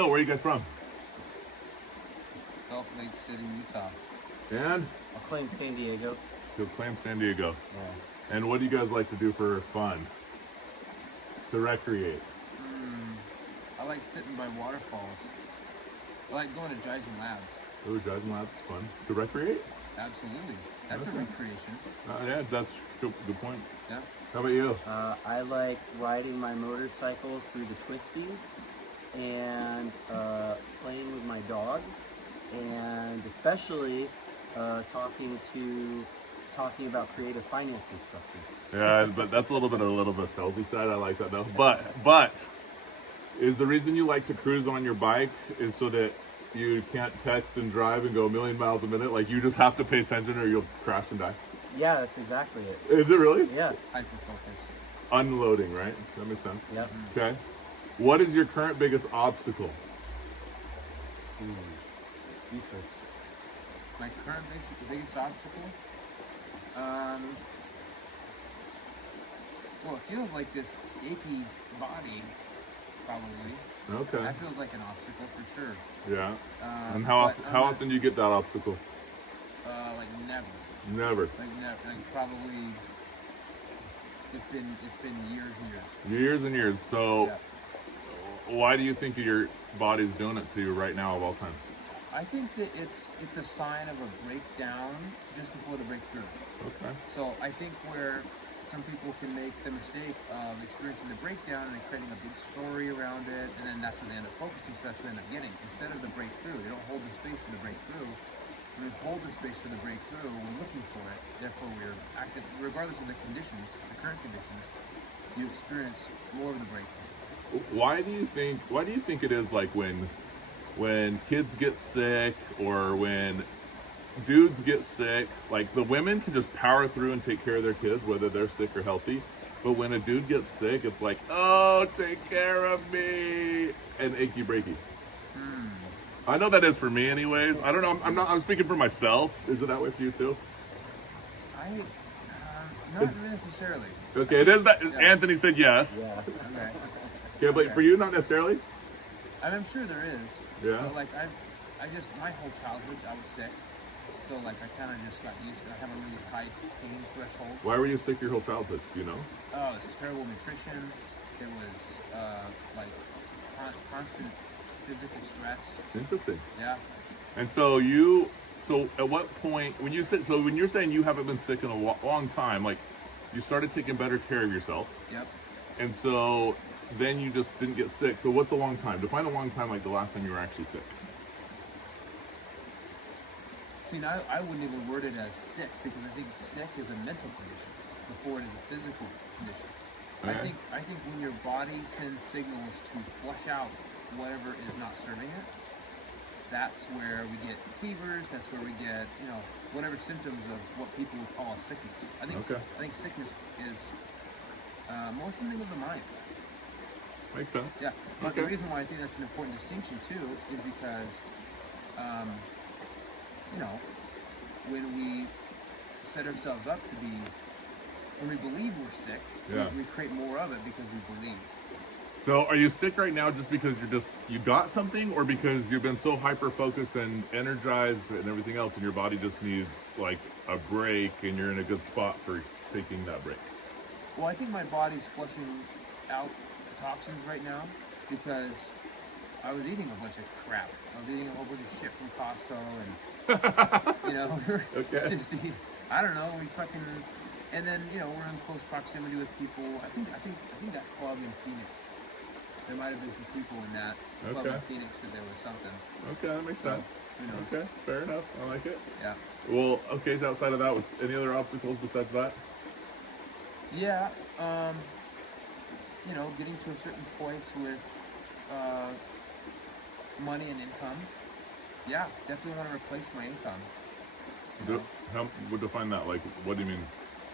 So, where are you guys from? Salt Lake City, Utah. And? I'll claim San Diego. You'll claim San Diego. Yeah. And what do you guys like to do for fun? To recreate? I like sitting by waterfalls. I like going to Jizen Labs. Oh, Jizen Labs is fun. To recreate? Absolutely. That's Okay. a recreation. Yeah, that's good point. Yeah. How about you? I like riding my motorcycle through the twisties and playing with my dog, and especially talking about creative finance instructors. Yeah, but that's a little bit of a salesy side. I like that though. But is the reason you like to cruise on your bike is so that you can't text and drive and go a million miles a minute? Like you just have to pay attention or you'll crash and die? Yeah, that's exactly it. Is it really? Yeah. Hyper-focus. Unloading, right? That makes sense. Yep. Okay. What is your current biggest obstacle? You first. My current biggest obstacle? Well, it feels like this achy body, probably. Okay. That feels like an obstacle for sure. Yeah. And how often do you get that obstacle? Like never. Never. Like never. Like probably. It's been years and years. Years and years. So, Yeah. why do you think your body's doing it to you right now of all times? I think that it's a sign of a breakdown just before the breakthrough. Okay. So I think where some people can make the mistake of experiencing the breakdown and then creating a big story around it, and then that's where they end up focusing, so that's what they end up getting. Instead of the breakthrough, they don't hold the space for the breakthrough. When we hold the space for the breakthrough, we're looking for it. Therefore, we're active, regardless of the conditions, the current conditions, you experience more of the breakthrough. Why do you think it is like when kids get sick or when dudes get sick, like the women can just power through and take care of their kids, whether they're sick or healthy. But when a dude gets sick, it's like, oh, take care of me, and achy breaky. I know that is for me, anyways. I don't know. I'm speaking for myself. Is it that way for you too? Not necessarily. Okay, it is that. Yeah. Anthony said yes. Yeah. Okay. Okay, but for you, not necessarily. I'm sure there is. Yeah. But like my whole childhood I was sick, so like I kind of just got used to. I have a really high pain threshold. Why were you sick your whole childhood? Do you know? Oh, it's terrible nutrition. There was like constant physical stress. Interesting. Yeah. And so at what point when you're saying you haven't been sick in a long time, like you started taking better care of yourself, Yep. and so then you just didn't get sick. So what's a long time? Define a long time, like the last time you were actually sick. See, now I wouldn't even word it as sick because I think sick is a mental condition before it is a physical condition. Okay. I think when your body sends signals to flush out whatever is not serving it, that's where we get fevers. That's where we get whatever symptoms of what people would call a sickness. I think sickness is more something of the mind. Makes sense. Yeah. But Okay. the reason why I think that's an important distinction too is because when we set ourselves up to be, when we believe we're sick, Yeah. we create more of it because we believe. So are you sick right now just because you got something, or because you've been so hyper focused and energized and everything else, and your body just needs like a break, and you're in a good spot for taking that break? Well, I think my body's flushing out toxins right now because I was eating a bunch of crap. I was eating a whole bunch of shit from Costco, and Okay. just eat. I don't know. And then we're in close proximity with people. I think that club in Phoenix. There might have been some people in that club in Phoenix that there was something. Okay, that makes sense. Who knows? Okay, fair enough. I like it. Yeah. Well, okay, so outside of that, any other obstacles besides that? Yeah. Getting to a certain place with money and income. Yeah, definitely want to replace my income. How would define that? Like, what do you mean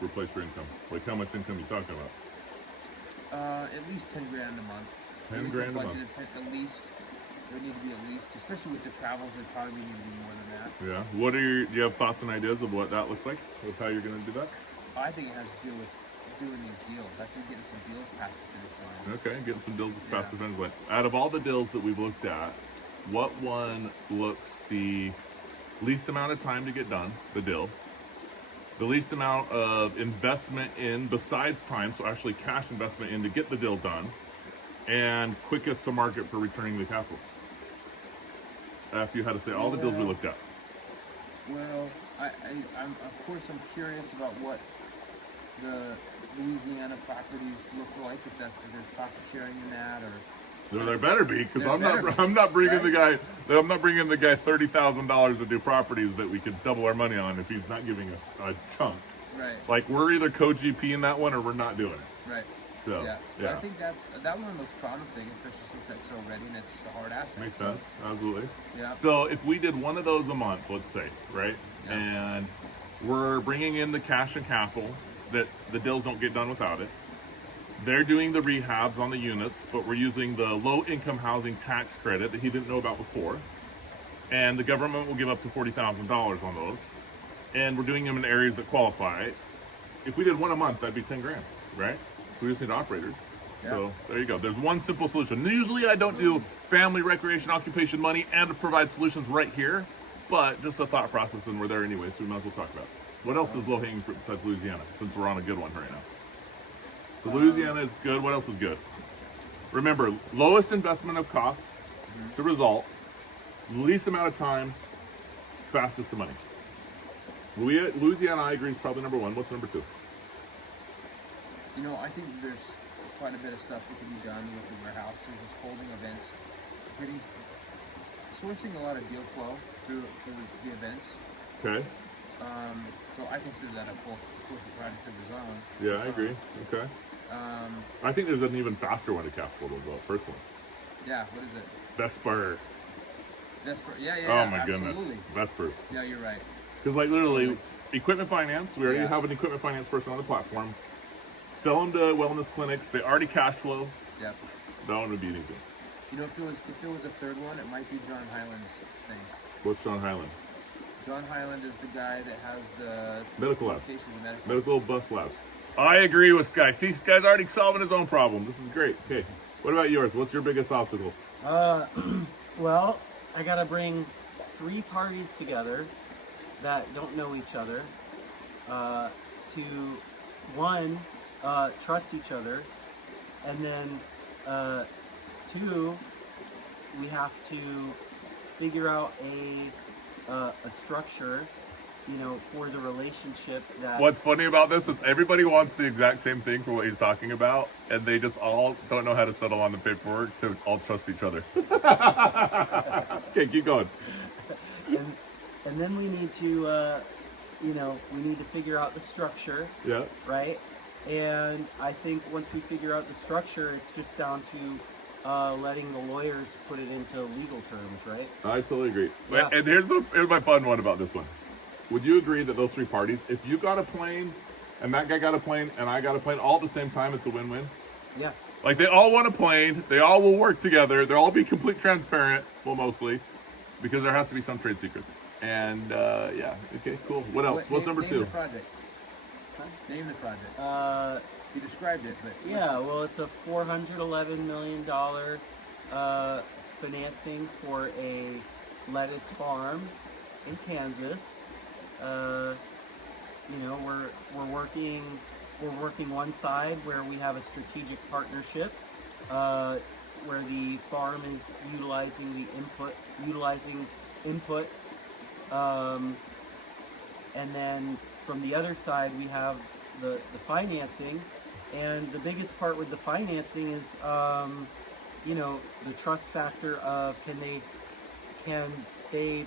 replace your income? Like, how much income are you talking about? At least 10 grand a month. 10 grand a month. At least. There need to be at least, especially with the travels, there probably need to be more than that. Yeah. Do you have thoughts and ideas of what that looks like? Of how you're going to do that? I think it has to do with doing these deals, actually getting some deals past the finish line. Okay, getting some deals Yeah. past the finish line. Out of all the deals that we've looked at, what one looks the least amount of time to get done, the deal, the least amount of investment in besides time, so actually cash investment in to get the deal done, and quickest to market for returning the capital? If you had to say all the deals we looked at. Well, I'm of course I'm curious about what the Louisiana properties look like, if there's profit sharing in that, or There better be, because There I'm better not. be, I'm not bringing right? I'm not bringing the guy $30,000 to do properties that we could double our money on if he's not giving us a chunk. right, Like we're either co-GP in that one or we're not doing it. right. So Yeah. yeah, I think that one looks promising, especially since that's so ready and it's a hard asset. makes so, sense. Absolutely. Yeah. So if we did one of those a month, let's say, right, Yeah. and we're bringing in the cash and capital that the deals don't get done without it. They're doing the rehabs on the units, but we're using the low income housing tax credit that he didn't know about before. And the government will give up to $40,000 on those. And we're doing them in areas that qualify. If we did one a month, that'd be 10 grand, right? We just need operators. Yeah. So there you go. There's one simple solution. Usually I don't do family, recreation, occupation, money, and to provide solutions right here, but just the thought process, and we're there anyway, so we might as well talk about it. What else is low hanging fruit besides Louisiana, since we're on a good one right now? So Louisiana is good. What else is good? Remember, lowest investment of cost to result, least amount of time, fastest to money. Louisiana, I agree, is probably number one. What's number two? You know, I think there's quite a bit of stuff that can be done with the warehouse. There's just holding events, sourcing a lot of deal flow through the events. Okay. So I consider that a full project of its own. Yeah, I agree. Okay. I think there's an even faster one to capital as well, personally. Yeah, what is it? Vesper. Yeah, Oh my absolutely. goodness. Vesper. Yeah, you're right. Because like literally, equipment finance, we already Yeah. have an equipment finance person on the platform. Sell them to wellness clinics. They already cash flow. Yeah. That one would be easy. You know, if there was a third one, it might be John Hyland's thing. What's John Highland? John Hyland is the guy that has the Medical lab. location of medical. Medical bus labs. I agree with Skye. See, Skye's already solving his own problem. This is great. Okay. What about yours? What's your biggest obstacle? Well, I gotta bring 3 parties together that don't know each other to, one, trust each other, and then 2, we have to figure out a structure, you know, for the relationship that. What's funny about this is everybody wants the exact same thing for what he's talking about, and they just all don't know how to settle on the paperwork to all trust each other. Okay, keep going. And then we need to, you know, we need to figure out the structure, Yeah. right? And I think once we figure out the structure, it's just down to letting the lawyers put it into legal terms, right? I totally agree. Yeah. And here's my fun one about this one. Would you agree that those 3 parties, if you got a plane, and that guy got a plane, and I got a plane, all at the same time, it's a win-win? Yeah. Like they all want a plane, they all will work together, they'll all be complete transparent, well mostly, because there has to be some trade secrets. And yeah, okay, cool. What else? What's number 2? Name the project. Name the project. You described it, but Yeah, well, it's a $411 million financing for a lettuce farm in Kansas. You know, we're working one side where we have a strategic partnership, where the farm is utilizing inputs, and then from the other side we have the financing. And the biggest part with the financing is, you know, the trust factor of can they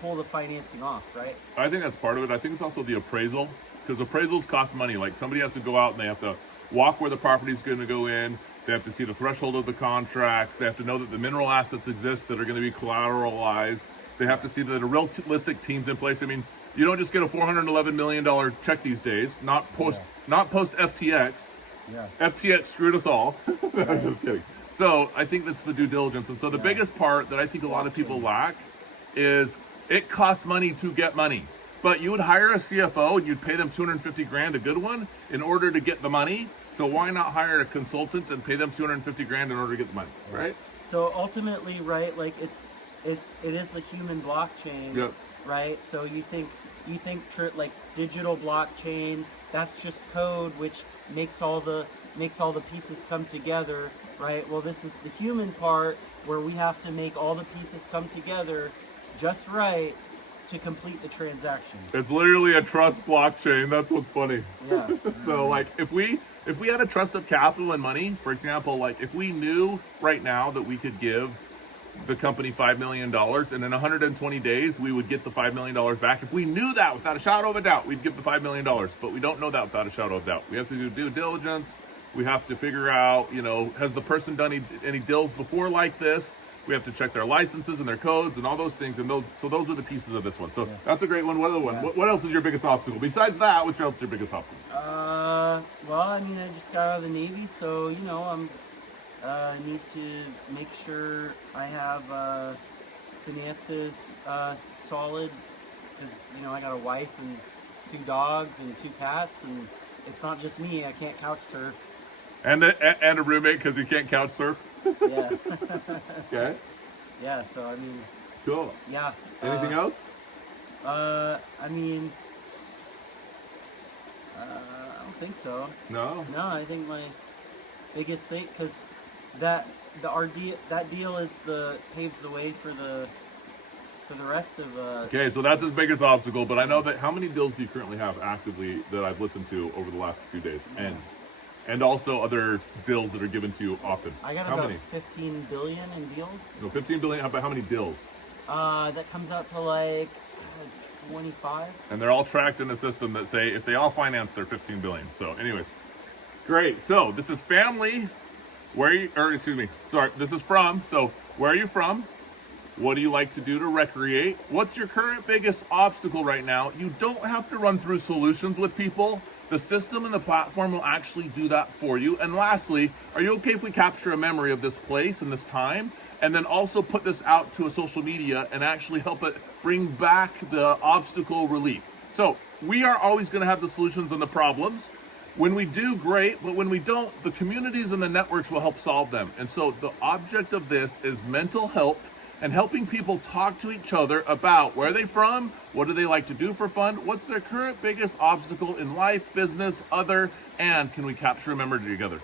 pull the financing off, right? I think that's part of it. I think it's also the appraisal, because appraisals cost money. Like somebody has to go out and they have to walk where the property's going to go in. They have to see the threshold of the contracts. They have to know that the mineral assets exist that are going to be collateralized. They have to see that a realistic team's in place. I mean, you don't just get a $411 million check these days. Not post FTX. Yeah. FTX screwed us all. I'm just kidding. So I think that's the due diligence. And so the biggest part that I think a lot of people lack is it costs money to get money. but you would hire a CFO and you'd pay them 250 grand, a good one, in order to get the money. So why not hire a consultant and pay them 250 grand in order to get the money, right? So ultimately, right, like it is the human blockchain, Yep. right? So you think like digital blockchain, that's just code which makes all the pieces come together, right? Well, this is the human part where we have to make all the pieces come together just right to complete the transaction. It's literally a trust blockchain. That's what's funny. Yeah. So like if we had a trust of capital and money, for example, like if we knew right now that we could give the company $5 million and in 120 days we would get the $5 million back. If we knew that without a shadow of a doubt, we'd give the $5 million, but we don't know that without a shadow of doubt. We have to do due diligence. We have to figure out, has the person done any deals before like this? We have to check their licenses and their codes and all those things. And those are the pieces of this one. So that's a great one. What other one? Yeah. What else is your biggest obstacle? Besides that, what else is your biggest obstacle? Well, I mean, I just got out of the Navy, so, I need to make sure I have finances solid, because, I got a wife and 2 dogs and 2 cats, and it's not just me. I can't couch surf. And a roommate because you can't couch surf. Yeah. Okay. Yeah, so, I mean, Cool. yeah. Anything else? I mean, I don't think so. No. No, I think my biggest thing, because that deal is paves the way for the rest of. Okay, so that's his biggest obstacle. But I know that how many deals do you currently have actively that I've listened to over the last few days, and also other deals that are given to you often. I got how about many? 15 billion in deals. No, 15 billion. How many deals? That comes out to like 25. And they're all tracked in a system that say if they all finance, they're 15 billion. So, anyways, great. So this is family. This is from. So where are you from? What do you like to do to recreate? What's your current biggest obstacle right now? You don't have to run through solutions with people. The system and the platform will actually do that for you. And lastly, are you okay if we capture a memory of this place and this time, and then also put this out to a social media and actually help it bring back the obstacle relief? So we are always going to have the solutions and the problems. When we do, great, but when we don't, the communities and the networks will help solve them. And so the object of this is mental health and helping people talk to each other about where they're from, what do they like to do for fun, what's their current biggest obstacle in life, business, other, and can we capture a memory together?